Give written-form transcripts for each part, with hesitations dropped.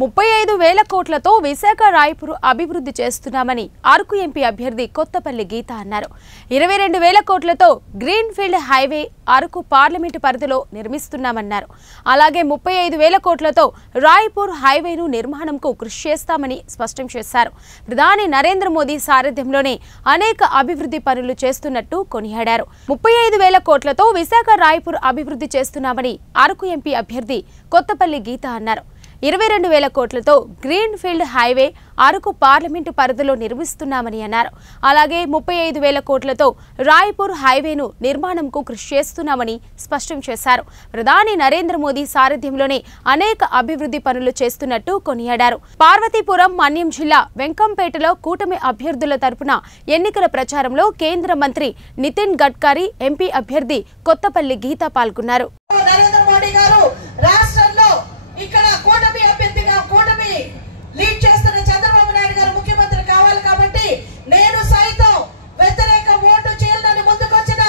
35,000 కోట్లతో విశాఖ రాయపూర్ అభివృద్ధి చేస్తున్నామని అరకు ఎంపీ అభ్యర్థి కొత్తపల్లి గీత అన్నారు. 22,000 కోట్లతో green field highway Araku parliament పరిధిలో నిర్మిస్తున్నామన్నారు. అలాగే 35,000 కోట్లతో రాయపూర్ హైవేను నిర్మాణంకు కృషి చేస్తామని స్పష్టం చేశారు. ప్రధాని నరేంద్ర మోదీ సారథ్యంలోనే అనేక అభివృద్ధి పనులు చేస్తున్నట్టు కొనియాడారు. 35,000 కోట్లతో విశాఖ రాయపూర్ అభివృద్ధి చేస్తున్నామని అరకు ఎంపీ అభ్యర్థి కొత్తపల్లి గీత అన్నారు. 22,000 కోట్లతో green field highway Araku parliament పరిధిలో నిర్మిస్తున్నామని అన్నారు. అలాగే 35,000 కోట్లతో రాయపూర్ హైవేను నిర్మాణంకు కృషి చేస్తున్నామని స్పష్టం చేశారు. ప్రధాని నరేంద్ర మోదీ సారథ్యంలోనే అనేక అభివృద్ధి పనులు చేస్తున్నట్టు కొనియాడారు. పార్వతీపురం మన్యం జిల్లా వెంకంపేటలో కూటమి అభ్యర్థుల తరపున ఎన్నికల ప్రచారంలో కేంద్ర మంత్రి నితిన్ గడ్కరీ, ఎంపీ అభ్యర్థి కొత్తపల్లి గీత పాల్గొన్నారు. ఇక్కడ కూటమి అభ్యర్థిగా కూటమి లీడ్ చేస్తున్న చంద్రబాబు నాయుడు గారు ముఖ్యమంత్రి కావాలి కాబట్టి నేను సైతం వ్యతిరేక ఓటు చేయాలని ముందుకొచ్చిన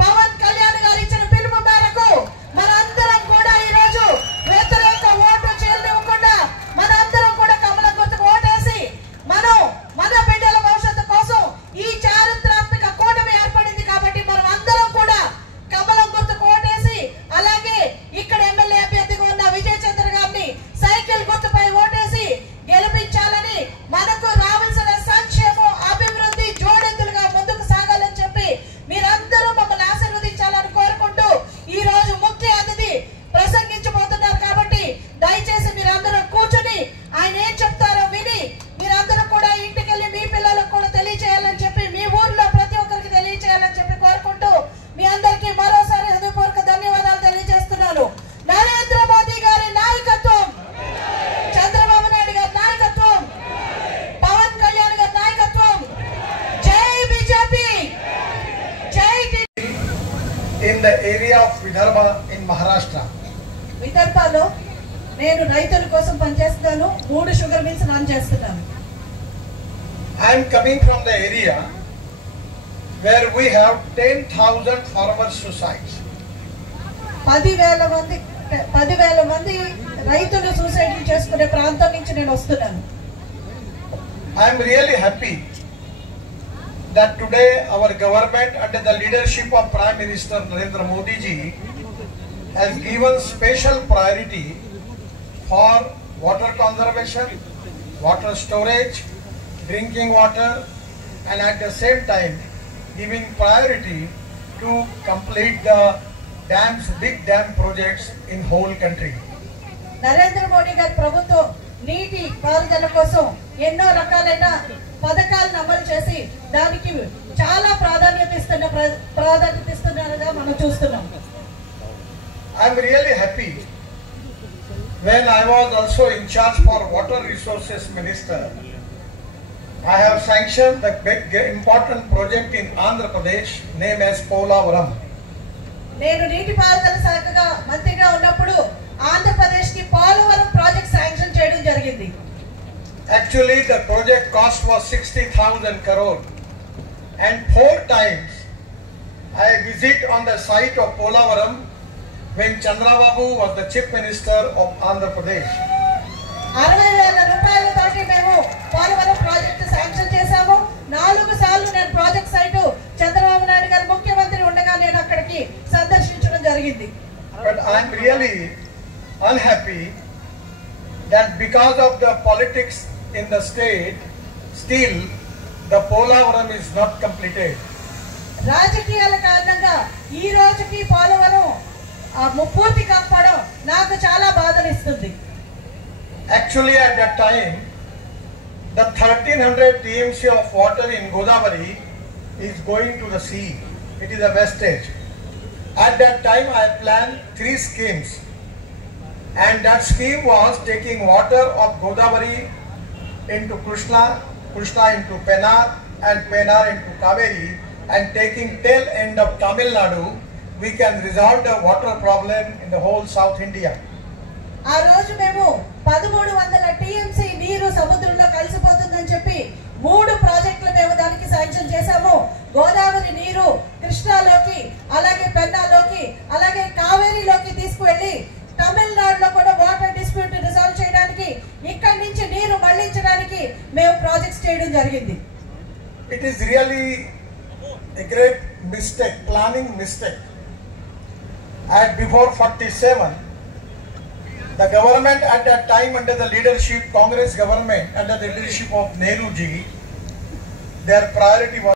పవన్ కళ్యాణ్ గారు ఇచ్చిన పిలుపు మేరకు మనందరం కూడా ఈ రోజు వ్యతిరేక ఓటు చేయనివ్వకుండా మనందరం కూడా కమలం గుర్తుకు ఓటేసి మన బిడ్డల భవిష్యత్తు కోసం ఈ చారిత్రాత్మక కూటమి ఏర్పడింది కాబట్టి మనం అందరం కూడా కమలం గుర్తుకు ఓటేసి అలాగే ఇక్కడ ఎమ్మెల్యే అభ్యర్థిగా ఉన్న విజయ్ చంద్ర గారిని సైకిల్ గుర్తుపై ఓటేసి గెలిపించాలని మనకు రావాల్సిన సంక్షేమం అభివృద్ధి జోడెద్దులుగా ముందుకు సాగాలని చెప్పి మీరందరూ మమ్మల్ని ఆశీర్వదించాలని కోరుకుంటూ ఈ రోజు ముఖ్య అతిథి ప్రసంగించబోతున్నారు కాబట్టి దయచేసి మీరందరూ కూర్చుని ఆయన ఏం చెప్తారో విని మీరందరూ కూడా ఇంటికెళ్ళి మీ పిల్లలకు కూడా తెలియజేయాలని చెప్పి మీ ఊర్లో ప్రతి ఒక్కరికి తెలియజేయాలని చెప్పి కోరుకుంటూ మీ అందరికీ మరోసారి హృదయపూర్వక ధన్యవాదాలు తెలియజేస్తున్నాను. నరేంద్ర మోదీ గారి నాయకత్వం, చంద్రబాబు నాయుడు గారి నాయకత్వం, పవన్ కళ్యాణ్ గారి నాయకత్వం, జై బీజేపీ, జై in the area of Vidarbha in Maharashtra. విదర్భలో నేను రైతుల కోసం పనిచేస్తాను. 3 షుగర్ మిల్స్ రన్ చేస్తున్నాను. I am coming from the area where we have 10,000 farmer suicides. 10,000 మంది రైతులు సూసైడ్ చేసుకునే ప్రాంతం నుంచి నేను వస్తున్నాను. I am really happy that today our government under the leadership of Prime Minister Narendra Modi ji has given special priority for water conservation, water storage, drinking water, and at the same time giving priority to complete the dams, big dam projects in whole country. Narendra Modi గారి ప్రభుత్వం నీటి పారుదల కోసం ఎన్నో రకాలైన పథకాలను అమలు చేసి దానికి చాలా ప్రాధాన్యత ఇస్తున్నారుగా మనం చూస్తున్నాం. I am really happy when I was also in charge for water resources minister. I have sanctioned the big important project in Andhra Pradesh named as Polavaram. నేను నీటిపారుదల శాఖగా మంత్రిగా ఉన్నప్పుడు ఆంధ్రప్రదేశ్ కి పోలవరం ప్రాజెక్ట్ శాంక్షన్ చేయడం జరిగింది. Actually the project cost was 60,000 crore and 4 times I visit on the site of Polavaram when Chandrababu was the chief minister of Andhra Pradesh. 60,000 రూపాయలతోటి మేము పోలవరం ప్రాజెక్ట్ శాంక్షన్ చేశాము. 4 సార్లు నేను ప్రాజెక్ట్ సైట్ చంద్రబాబు నాయుడు గారు ముఖ్యమంత్రి ఉండగా నేను అక్కడికి సందర్శించడం జరిగింది. But I am really unhappy that because of the politics in the state, still the Polavaram is not completed. రాజకీయాల కారణంగా ఈ రోజుకి పోలవరం పూర్తి కాకపోవడం నాకు చాలా బాధనిస్తుంది. Actually at that time the 1300 TMC of water in Godavari is going to the sea. It is a wastage. At that time I planned 3 schemes and that scheme was taking water of Godavari into Krishna into Pennar and Pennar into Kaveri and taking tail end of Tamil Nadu, we can resolve the water problem in the whole South India. ఆ రోజు మేము 1300 TMC నీరు సముద్రంలో కలిసిపోతుందని చెప్పి 3 ప్రాజెక్టులు మేము దానికి sanction చేశాము. గోదావరి నీరు కృష్ణాలోకి అలాగే పెన్నాలోకి అలాగే కావేరీలోకి తీసుకువెళ్ళి తమిళనాడులో కూడా వాటర్ డిస్ప్యూట్ రిజాల్వ్ చేయడానికి ఇక్కడ చేయడం జరిగింది. It is really a great mistake, planning mistake. At before 47, the government at that time under the leadership, Congress government under the leadership of Nehru ji, their priority was